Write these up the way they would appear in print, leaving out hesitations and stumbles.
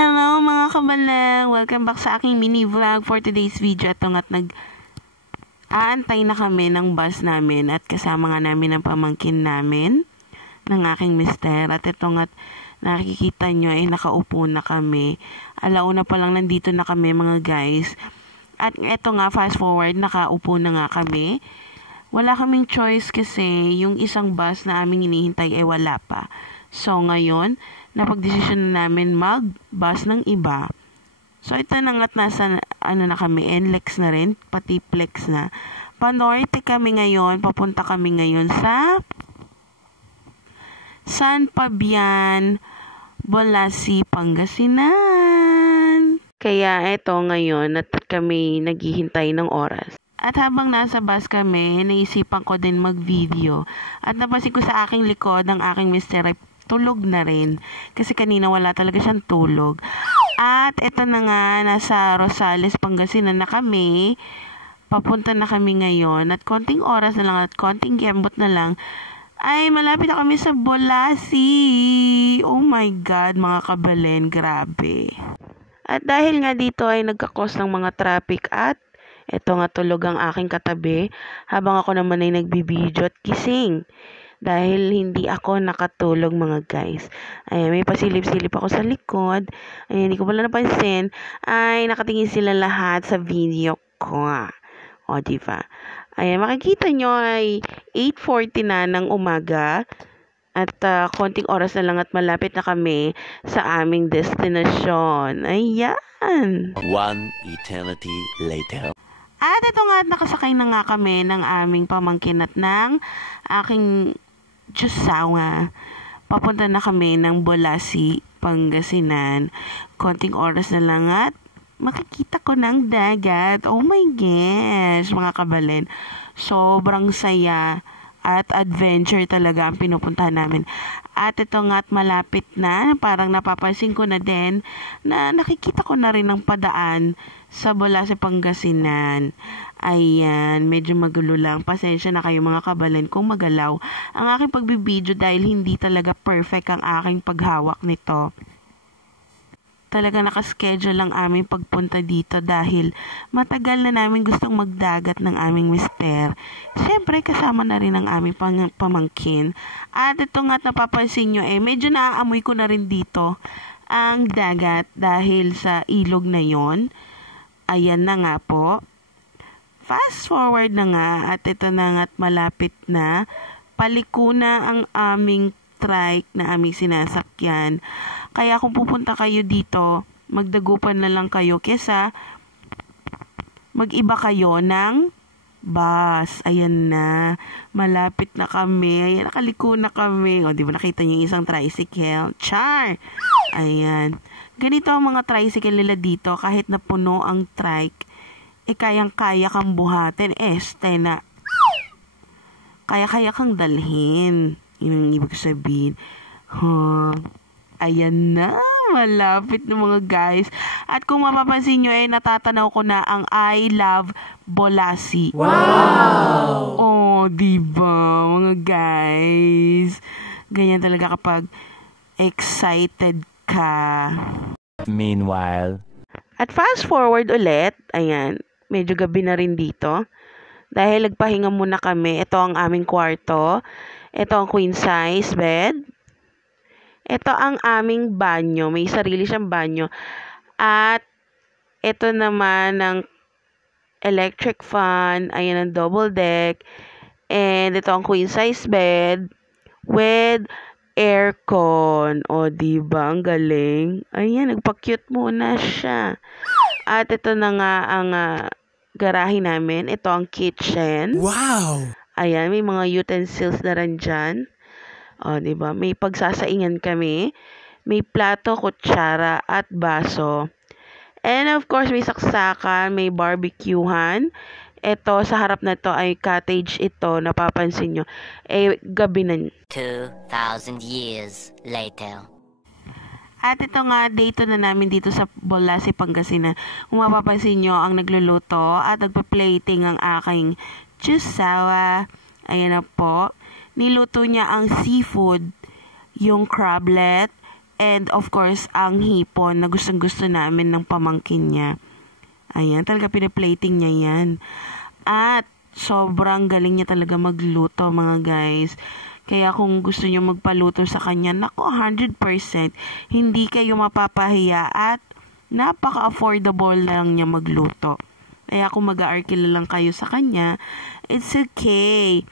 Hello mga kabalang! Welcome back sa aking mini vlog for today's video. Ito nga't aantay na kami ng bus namin at kasama nga namin ang pamangkin namin ng aking mister. At ito nga't nakikita nyo ay nakaupo na kami. Alauna pa lang nandito na kami mga guys. At ito nga, fast forward, nakaupo na nga kami. Wala kaming choice kasi yung isang bus na aming hinihintay ay wala pa. So ngayon, napagdesisyon na namin mag-bus ng iba. So ito na nga't nasa na kami, NLEX na rin, pati Flex na. Panorte kami ngayon, papunta kami ngayon sa San Fabian, Bolasi, Pangasinan. Kaya ito ngayon at kami naghihintay ng oras. At habang nasa bus kami, naisipan ko din mag-video. At napansin ko sa aking likod, ang aking mister ay tulog na rin. Kasi kanina wala talaga siyang tulog. At ito na nga, nasa Rosales, Pangasinan na kami. Papunta na kami ngayon. At konting oras na lang at konting kembot na lang, ay malapit na kami sa Bolasi. Oh my God, mga kabalen, grabe. At dahil nga dito ay nagkakos ng mga traffic at ito nga tulog ang aking katabi habang ako naman ay nagbibideo at gising. Dahil hindi ako nakatulog mga guys. Ayan, may pasilip-silip ako sa likod. Ayan, hindi ko pala napansin. Ay, nakatingin sila lahat sa video ko. O, diba? Ayan, makikita nyo ay 8:40 na ng umaga. At konting oras na lang at malapit na kami sa aming destinasyon. Ayan. One eternity later. At ito nga, nakasakay na nga kami ng aming pamangkin at ng aking Diyosawa. Papunta na kami ng Bolasi, Pangasinan. Konting oras na lang at makikita ko ng dagat. Oh my gosh, mga kabalen. Sobrang saya at adventure talaga ang pinupuntahan namin. At ito nga't malapit na, parang napapansin ko na din na nakikita ko na rin ang padaan sa Bolasi, Pangasinan. Ayan, medyo magulo lang. Pasensya na kayo mga kabalen kung magalaw ang aking pagbibideo dahil hindi talaga perfect ang aking paghawak nito. Talaga nakaschedule lang aming pagpunta dito dahil matagal na namin gustong magdagat ng aming mister. Siyempre, kasama na rin ang aming pamangkin. At ito nga't napapansin nyo medyo naaamoy ko na rin dito ang dagat dahil sa ilog na yon. Ayan na nga po. Fast forward na nga at ito na nga't malapit na. Paliko na ang aming trike na aming sinasakyan. Kaya kung pupunta kayo dito, magdagupan na lang kayo kesa mag-iba kayo ng bus. Ayan na. Malapit na kami. Ayan, nakaliko na kami. O, di ba nakita niyo yung isang tricycle? Char! Ayan. Ganito ang mga tricycle nila dito. Kahit na puno ang trike, kayang-kaya kang buhatin. Na. Kaya-kaya kang dalhin. Yun ang ibig sabihin. Ayan na, malapit na mga guys. At kung mapapansin nyo, natatanaw ko na ang I Love Bolasi. Wow! Oh, diba, mga guys? Ganyan talaga kapag excited ka. Meanwhile. At fast forward ulit, ayan, medyo gabi na rin dito. Dahil nagpahinga muna kami, ito ang aming kwarto. Ito ang queen size bed. Ito ang aming banyo. May sarili siyang banyo. At ito naman ang electric fan. Ayan ang double deck. And ito ang queen size bed with aircon. O, diba? Ang galing. Ayan, nagpa-cute muna siya. At ito na nga ang garahe namin. Ito ang kitchen. Wow! Ayan, may mga utensils na rin dyan. O, diba? May pagsasaingan kami. May plato, kutsara, at baso. And of course, may saksakan, may barbecuehan. Ito, sa harap na to ay cottage ito. Napapansin nyo. Gabi na. 2,000 years later. At ito nga, day 2 na namin dito sa Bolasi, Pangasinan. Kung mapapansin nyo, ang nagluluto at nagpa-plating ang aking Diyosawa. Ayan na po. Niluto niya ang seafood, yung crablet, And of course, ang hipon na gustong-gusto namin ng pamangkin niya. Ayan, talaga pinaplating niya yan. At sobrang galing niya talaga magluto, mga guys. Kaya kung gusto niyo magpaluto sa kanya, nako, 100%, hindi kayo mapapahiya at napaka-affordable na lang niya magluto. Kaya kung mag-aarkila lang kayo sa kanya, it's okay.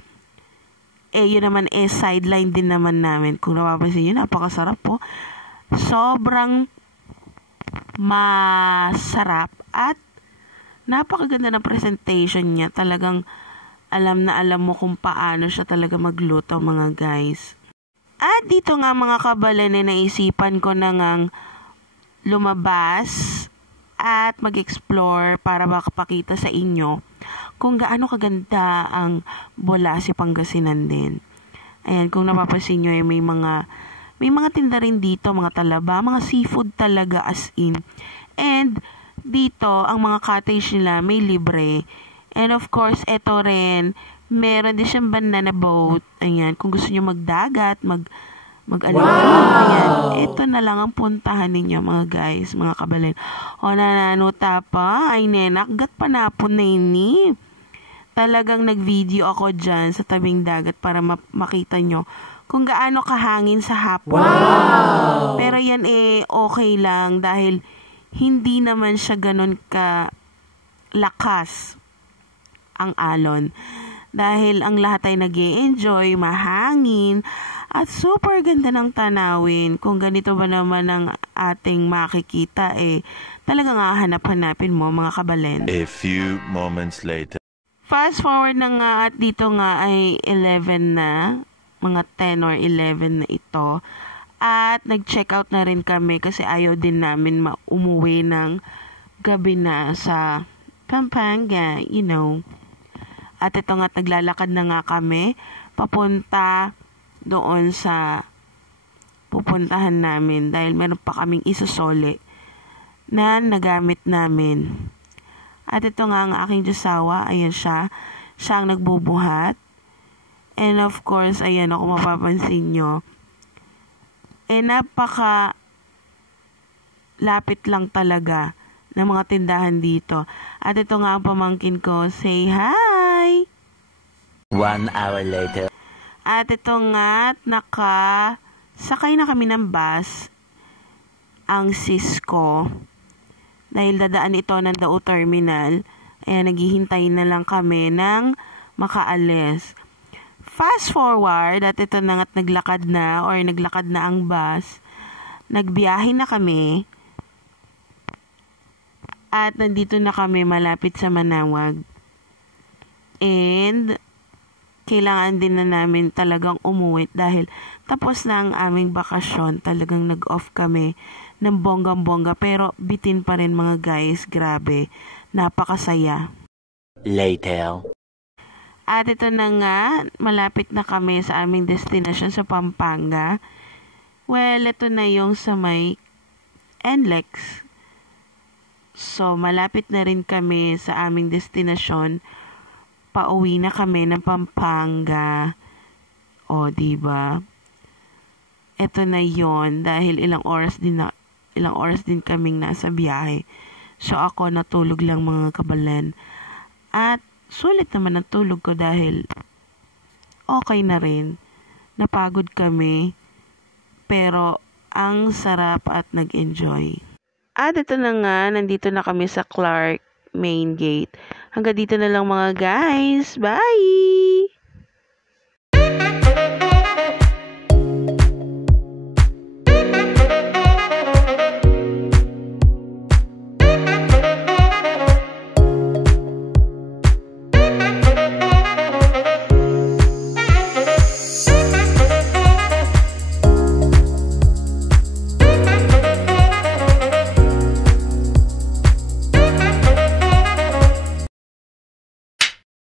Yun naman, sideline din naman namin. Kung napapansin nyo, napakasarap po. Sobrang masarap at napakaganda ng presentation niya. Talagang alam na alam mo kung paano siya talaga magluto, mga guys. At dito nga, mga kabalan, naisipan ko na ngang lumabas at mag-explore para makapakita sa inyo kung gaano kaganda ang Bolasi, Pangasinan din. Ayan, kung napapansin nyo, may mga tinda rin dito, mga talaba, mga seafood talaga as in. And dito, ang mga cottage nila may libre. And of course, ito rin, meron din siyang banana boat. Ayan, kung gusto nyo magdagat, ayan, ito na lang ang puntahan ninyo, mga guys, mga kabalin. O nananuta pa, ay nenak, gat panapon na ini. Talagang nag-video ako dyan sa tabing dagat para makita nyo kung gaano kahangin sa hapon. Wow! Pero yan okay lang dahil hindi naman siya ganun ka lakas ang alon. Dahil ang lahat ay nag-e-enjoy, mahangin, at super ganda ng tanawin. Kung ganito ba naman ang ating makikita, talagang hahanap-hanapin mo, mga kabalen. A few moments later. Fast forward na nga at dito nga ay 11 na. Mga 10 or 11 na ito. At nag-check out na rin kami kasi ayaw din namin umuwi ng gabi na sa Pampanga, you know. At ito nga, naglalakad na nga kami papunta doon sa pupuntahan namin dahil meron pa kaming isusole na nagamit namin. At ito nga ang aking josawa, ayan siya. Siya ang nagbubuhat. And of course, ayan ako mapapansin nyo. Napaka lapit lang talaga ng mga tindahan dito. At ito nga ang pamangkin ko, say hi! 1 hour later. At ito nga, sakay na kami ng bus, ang Cisco. Dahil dadaan ito ng Dao Terminal, naghihintay na lang kami ng makaalis. Fast forward, at ito na nga't naglakad na ang bus. Nagbiyahe na kami. At nandito na kami malapit sa Manawag. And kailangan din na namin talagang umuwi dahil tapos na ang aming bakasyon. Talagang nag-off kami ng bonggang-bongga pero bitin pa rin, mga guys. Grabe. Napakasaya. Later. At ito na nga, malapit na kami sa aming destination sa Pampanga. Well, ito na yung sa may NLEX. So, malapit na rin kami sa aming destination. Pauwi na kami ng Pampanga. O, diba? Ito na yon dahil ilang oras din kaming nasa biyahe. So, ako natulog lang, mga kabalan. At sulit naman ang tulog ko dahil okay na rin. Napagod kami. Pero ang sarap at nag-enjoy. At ito na nga, nandito na kami sa Clark Main Gate. Hanggang dito na lang, mga guys. Bye!